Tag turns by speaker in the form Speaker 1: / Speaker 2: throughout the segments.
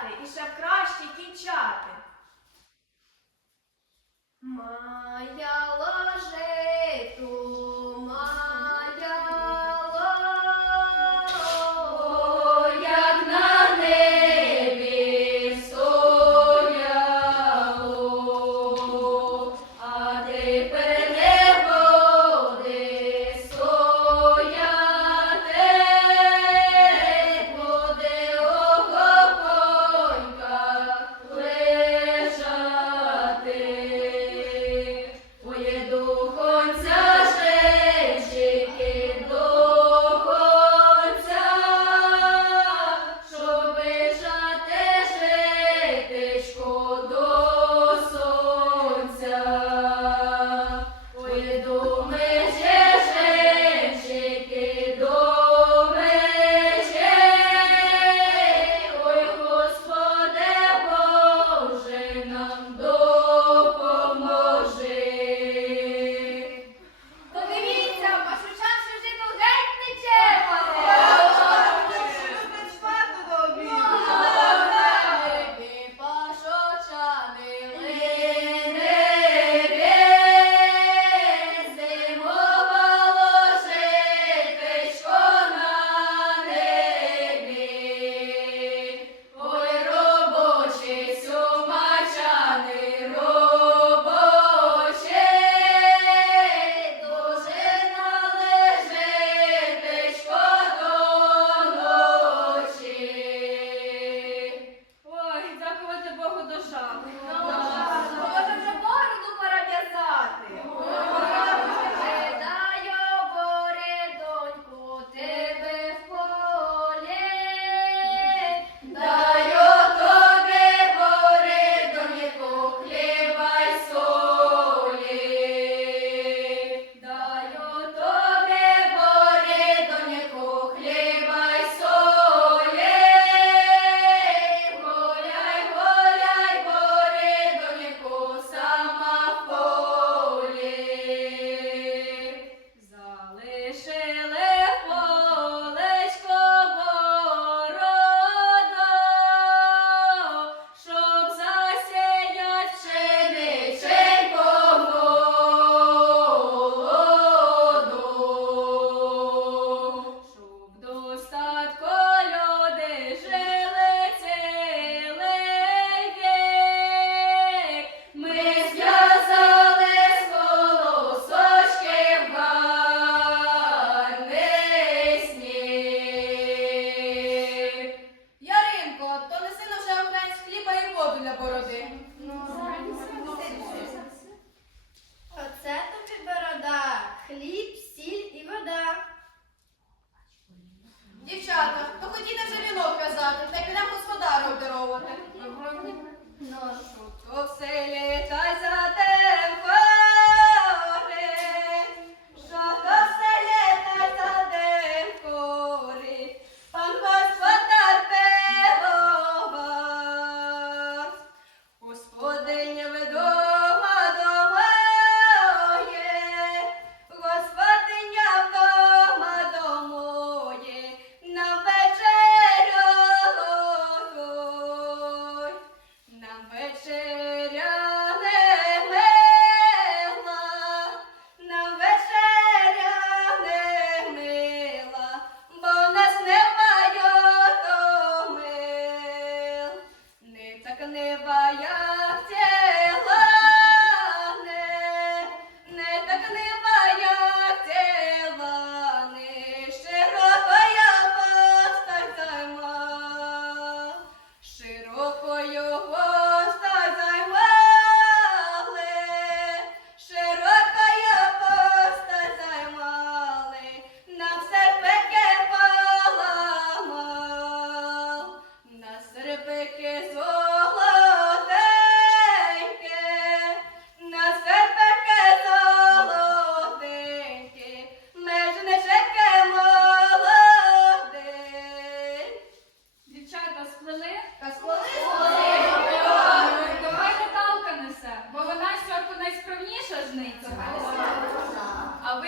Speaker 1: почати і ще краще кінчати. Моя хотіти вже
Speaker 2: вінок казати, та й підемо господару обдаровувати.
Speaker 3: Ну,
Speaker 4: то все літа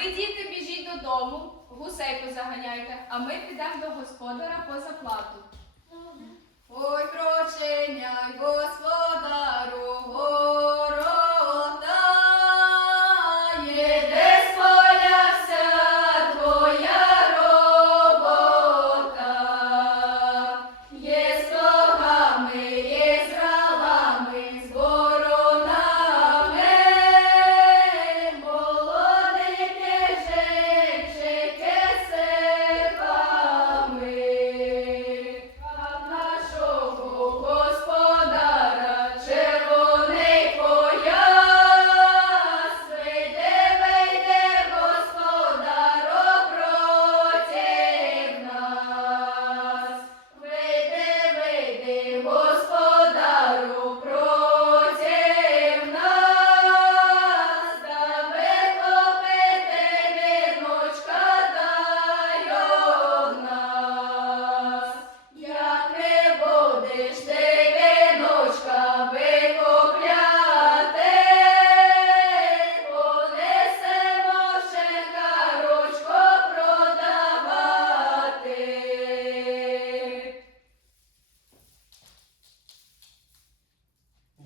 Speaker 4: ви, діти, біжіть додому, гусей позаганяйте, а ми підемо до господара по заплату.
Speaker 1: Ой, прочиняй господару.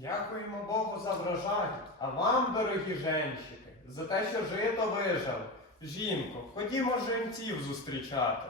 Speaker 5: Дякуємо Богу за вражання. а вам, дорогі женщики, за те, що жито вижав. Жінко, ходімо жінців зустрічати.